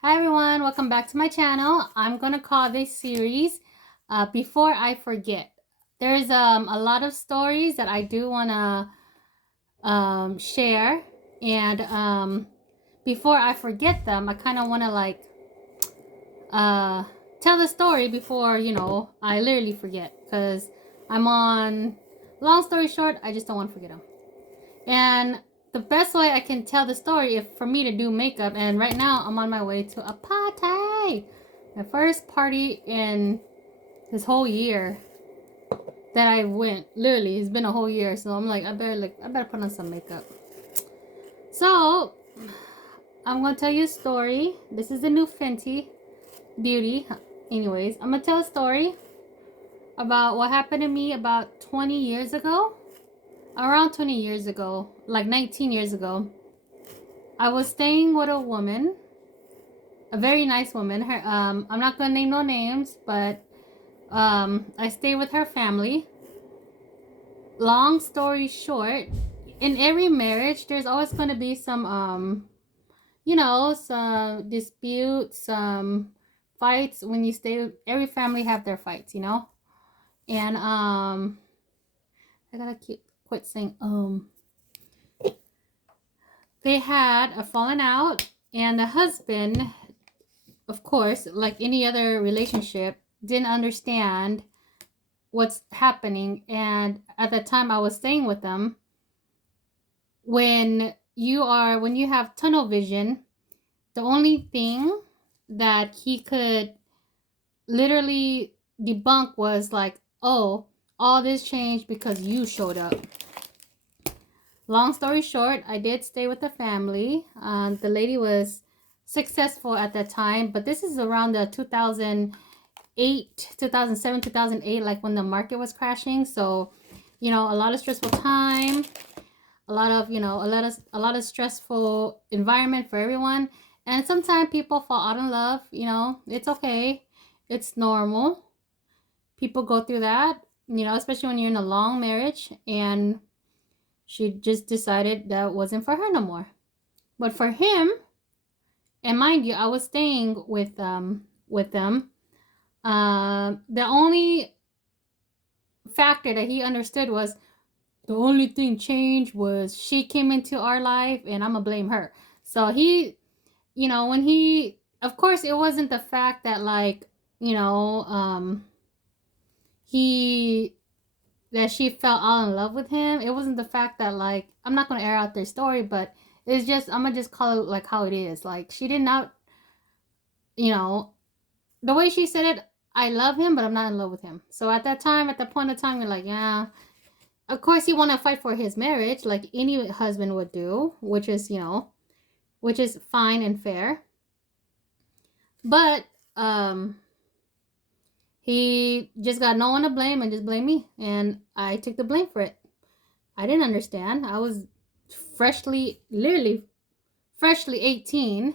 Hi everyone, welcome back to my channel. I'm gonna call this series Before I Forget. There's a lot of stories that I do wanna share, and before I forget them, I kind of wanna uh, tell the story before I literally forget because I'm on. Long story short, I just don't want to forget them. And the best way I can tell the story is for me to do makeup. And right now I'm on my way to a party. My first party in this whole year that I went. Literally, it's been a whole year. So I'm like, I better put on some makeup. So I'm gonna tell you a story. This is the new Fenty Beauty. Anyways, I'm gonna tell a story about what happened to me about 20 years ago. Around 20 years ago, like 19 years ago. I was staying with a woman, a very nice woman. Her, I'm not gonna name no names, but I stayed with her family. Long story short, in every marriage, there's always gonna be some, some disputes, some fights. When you stay, every family have their fights. And I gotta quit saying. They had a falling out, and the husband, of course, like any other relationship, didn't understand what's happening. And at the time I was staying with them, when you have tunnel vision, the only thing that he could literally debunk was like, oh, all this changed because you showed up. Long story short, I did stay with the family. The lady was successful at that time, but this is around the 2008, 2007, 2008, like when the market was crashing. So, a lot of stressful time, a lot of stressful environment for everyone. And sometimes people fall out in love. It's okay. It's normal. People go through that. Especially when you're in a long marriage, and she just decided that wasn't for her no more. But for him, and mind you, I was staying with them. The only factor that he understood was the only thing changed was she came into our life, and I'm gonna blame her. So when he, of course, it wasn't the fact that he that she fell all in love with him. It wasn't the fact that I'm not gonna air out their story, but it's just I'm gonna just call it like how it is. Like she did not, you know, the way she said it. I love him, but I'm not in love with him. So at that time, at the point of time, you're like, yeah. Of course, he want to fight for his marriage, like any husband would do, which is fine and fair. But he just got no one to blame and just blamed me, and I took the blame for it. I didn't understand. I was literally freshly 18,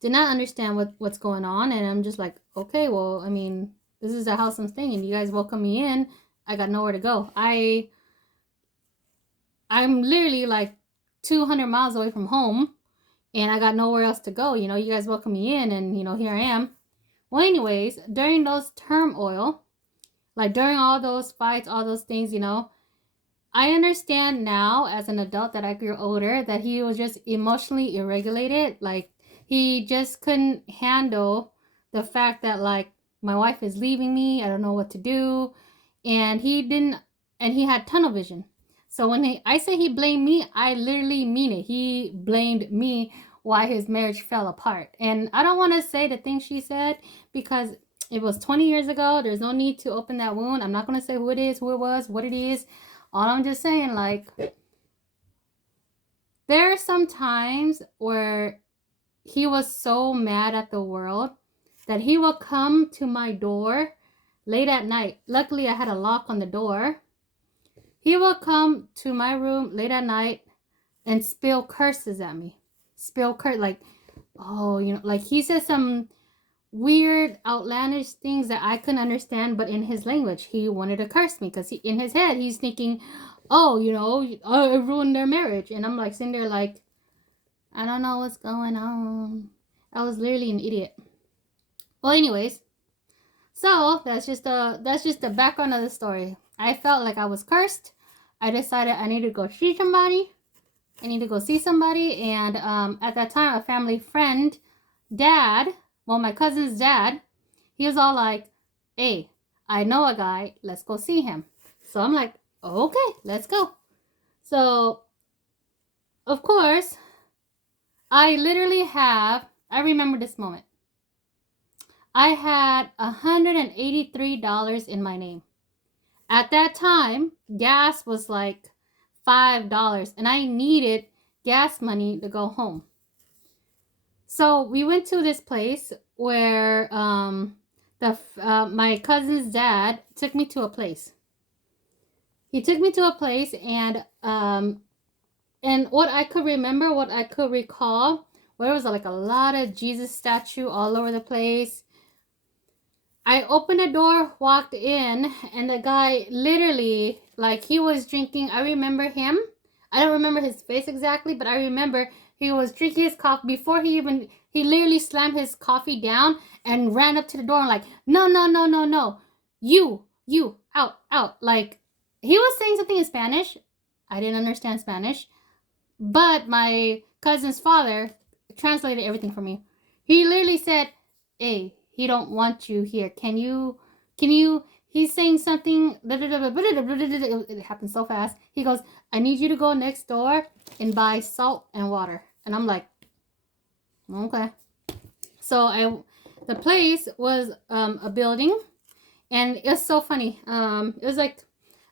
did not understand what's going on, and I'm just like, okay, well, I mean, this is the house I'm staying in. You guys welcome me in. I got nowhere to go. I'm literally like 200 miles away from home, and I got nowhere else to go. You guys welcome me in, and here I am. Well, anyways, during those turmoil, like during all those fights, all those things, I understand now as an adult that I grew older that he was just emotionally irregulated. Like he just couldn't handle the fact that my wife is leaving me. I don't know what to do. And he didn't, and he had tunnel vision. So when I say he blamed me, I literally mean it. He blamed me why his marriage fell apart. And I don't want to say the things she said because it was 20 years ago. There's no need to open that wound. I'm not going to say who it is, who it was, what it is. All I'm just saying, there are some times where he was so mad at the world that he will come to my door late at night. Luckily, I had a lock on the door. He will come to my room late at night and spill curses at me. Like he says some weird, outlandish things that I couldn't understand, but in his language, he wanted to curse me because in his head, he's thinking, oh, it ruined their marriage. And I'm like sitting there like, I don't know what's going on. I was literally an idiot. Well, anyways, so that's just the background of the story. I felt like I was cursed. I decided I needed to go see somebody. I need to go see somebody, and at that time, a family friend, dad, well, my cousin's dad, he was all like, "Hey, I know a guy. Let's go see him." So I'm like, "Okay, let's go." So of course, I literally have. I remember this moment. I had $183 in my name. At that time, gas was like $5, and I needed gas money to go home. So we went to this place where my cousin's dad took me to a place. He took me to a place, and what I could remember, what I could recall, where was like a lot of Jesus statue all over the place. I opened the door, walked in, and the guy literally, like, he was drinking. I remember him. I don't remember his face exactly, but I remember he was drinking his coffee before he literally slammed his coffee down and ran up to the door and like, no, no, no, no, no. You, out, out. Like, he was saying something in Spanish. I didn't understand Spanish, but my cousin's father translated everything for me. He literally said, "Hey, he don't want you here. Can you, he's saying something." It happened so fast. He goes, "I need you to go next door and buy salt and water." And I'm like, okay. So the place was a building, and it was so funny. It was like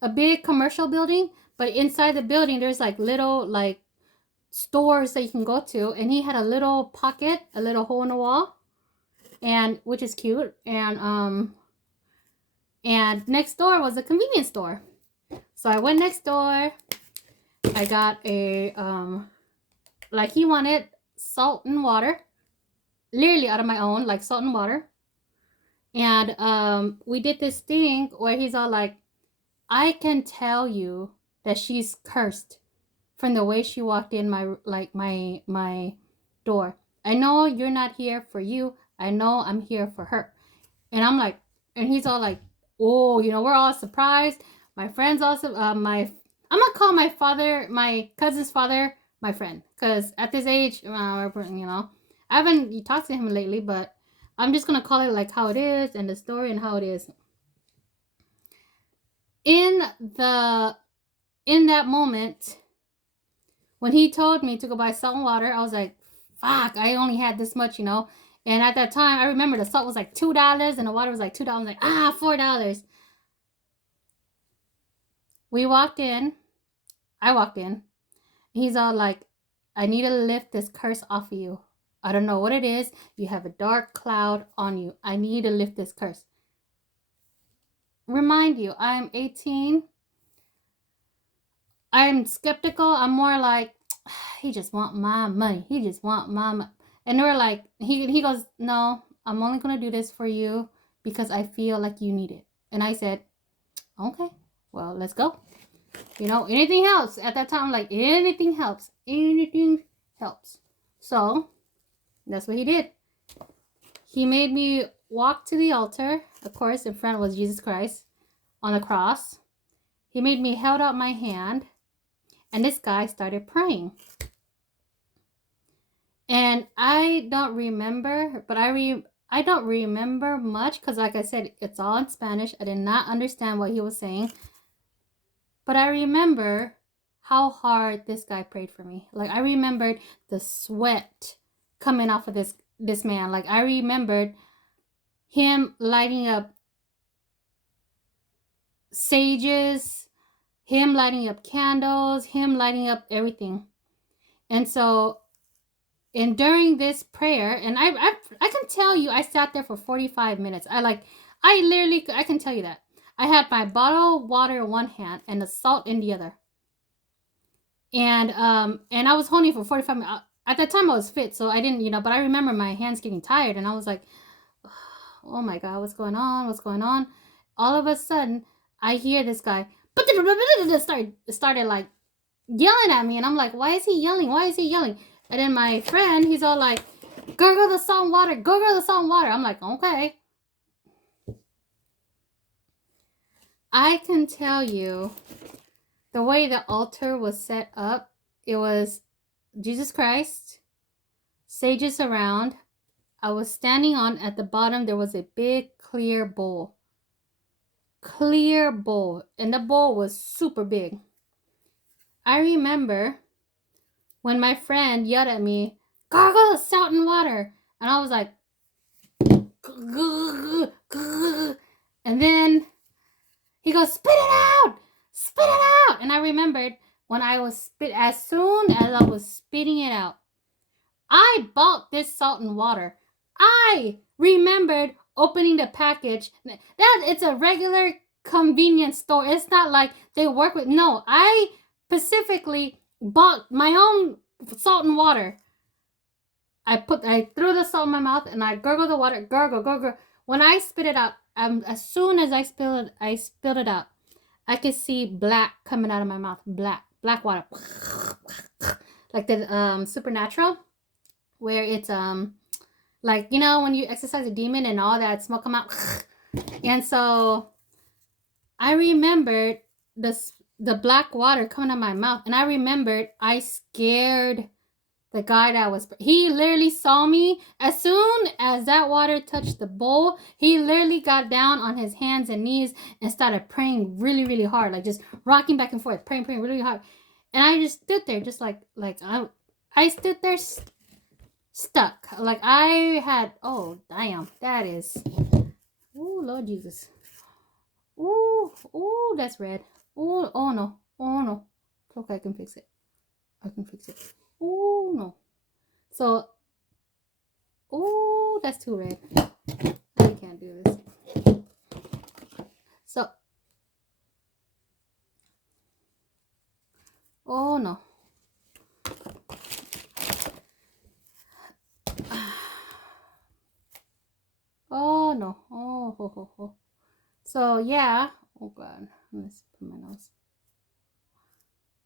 a big commercial building, but inside the building there's like little like stores that you can go to, and he had a little pocket, a little hole in the wall, and which is cute. And next door was a convenience store. So I went next door. I got a like he wanted salt and water, literally out of my own, like salt and water. And we did this thing where he's all like, "I can tell you that she's cursed from the way she walked in my door. I know you're not here for you. I know I'm here for her." And I'm like, and he's all like, "Oh, we're all surprised." My friends also, I'm gonna call my cousin's father, my friend, because at this age, I haven't talked to him lately, but I'm just gonna call it like how it is and the story and how it is. In that moment, when he told me to go buy salt and water, I was like, fuck, I only had this much, And at that time, I remember the salt was like $2 and the water was like $2. Like, $4. We walked in. I walked in. He's all like, "I need to lift this curse off of you. I don't know what it is. You have a dark cloud on you. I need to lift this curse." Remind you, I'm 18. I'm skeptical. I'm more like, he just want my money. He just want my money. And they were like, he goes, "No, I'm only going to do this for you because I feel like you need it." And I said, "Okay, well, let's go." Anything helps. At that time, I'm like, anything helps. Anything helps. So, that's what he did. He made me walk to the altar. Of course, in front was Jesus Christ on the cross. He made me held out my hand. And this guy started praying. And I don't remember, but I don't remember much because, like I said, it's all in Spanish. I did not understand what he was saying. But I remember how hard this guy prayed for me. Like, I remembered the sweat coming off of this man. Like, I remembered him lighting up sages, him lighting up candles, him lighting up everything. And so, and during this prayer, and I can tell you, I sat there for 45 minutes. I can tell you that. I had my bottle of water in one hand and the salt in the other. And I was holding for 45 minutes. At that time I was fit, so I didn't, but I remember my hands getting tired and I was like, "Oh my God, what's going on? What's going on?" All of a sudden, I hear this guy started like yelling at me, and I'm like, "Why is he yelling? Why is he yelling?" And then my friend, he's all like, Gurgle the salt and water. Gurgle the salt and water. I'm like, okay. I can tell you the way the altar was set up. It was Jesus Christ, sages around. I was standing on, at the bottom, there was a big clear bowl. Clear bowl. And the bowl was super big. I remember when my friend yelled at me, gargle salt and water. And I was like, and then he goes, spit it out! Spit it out! And I remembered when I was as soon as I was spitting it out, I bought this salt and water. I remembered opening the package. That it's a regular convenience store. It's not like they work with. No, I specifically bought my own salt and water. I threw the salt in my mouth and I gurgled the water. Gurgle. When I spit it out, as soon as I spilled it out. I could see black coming out of my mouth. Black water. Like the supernatural, where it's like, you know, when you exercise a demon and all that smoke come out. And so I remembered the black water coming out of my mouth, and I remembered I scared the guy that was, he literally saw me. As soon as that water touched the bowl, he literally got down on his hands and knees and started praying really, really hard, like just rocking back and forth, praying really hard. And I just stood there, just like I stood there stuck. Like I had, oh damn, that is, oh Lord Jesus, oh that's red. Oh no. Okay, I can fix it. Oh no. So, oh, that's too red. I can't do this. So, oh no. Oh no. Oh ho ho ho. So yeah. Oh god. Let's put my nose.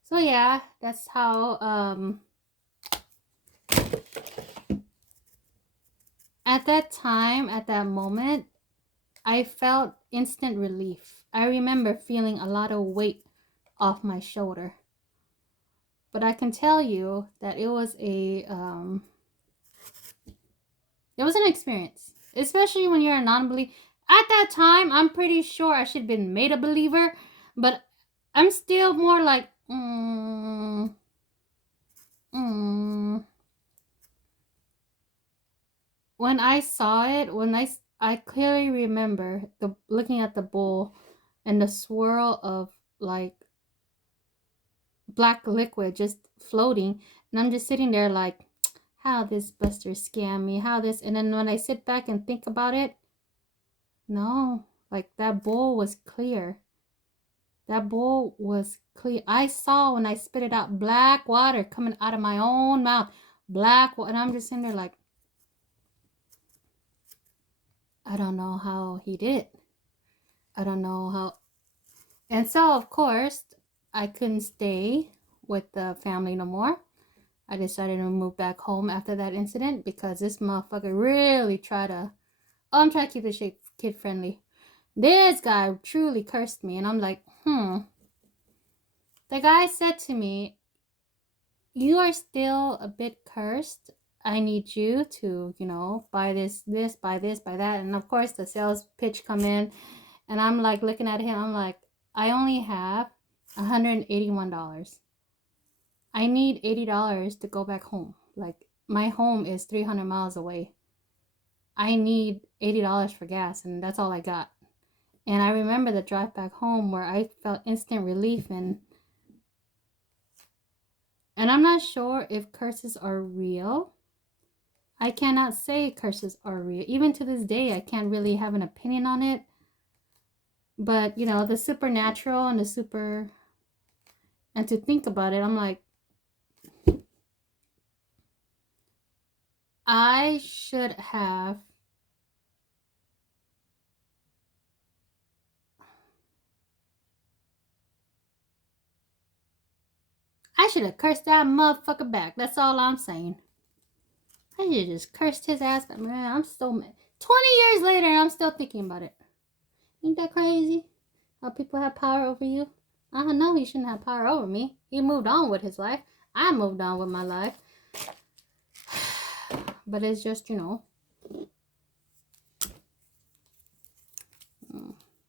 So yeah, that's how at that time, at that moment, I felt instant relief. I remember feeling a lot of weight off my shoulder. But I can tell you that it was an experience, especially when you're a non-believer. At that time, I'm pretty sure I should have been made a believer, but I'm still more like, When I saw it, I clearly remember looking at the bowl and the swirl of like black liquid just floating, and I'm just sitting there like, how this Buster scammed me, and then when I sit back and think about it, no, like that bowl was clear. I saw when I spit it out, black water coming out of my own mouth, and I'm just sitting there like, I don't know how he did it. I don't know how. And so, of course, I couldn't stay with the family no more. I decided to move back home after that incident because this motherfucker really tried to. Oh, I'm trying to keep this shit kid friendly. This guy truly cursed me, and I'm like, The guy said to me, you are still a bit cursed. I need you to, buy this, buy this, buy that. And of course, the sales pitch come in, and I'm like looking at him. I'm like, I only have $181. I need $80 to go back home. Like, my home is 300 miles away. I need $80 for gas, and that's all I got. And I remember the drive back home where I felt instant relief, and I'm not sure if curses are real. I cannot say curses are real. Even to this day, I can't really have an opinion on it. But, the supernatural and and to think about it, I'm like, I should have cursed that motherfucker back. That's all I'm saying. I should just cursed his ass, but man, I'm still mad. 20 years later, I'm still thinking about it. Ain't that crazy? How people have power over you? I know he shouldn't have power over me. He moved on with his life. I moved on with my life. But it's just, you know.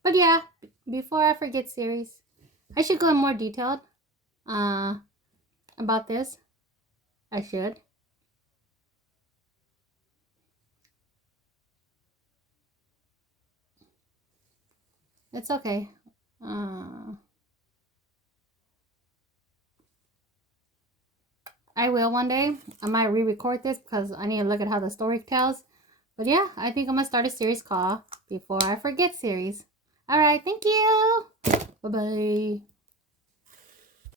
But yeah, before I forget series, I should go in more detailed about this. I should. It's okay. I will one day. I might re-record this because I need to look at how the story tells. But yeah, I think I'm going to start a series called Before I Forget series. Alright, thank you. Bye-bye.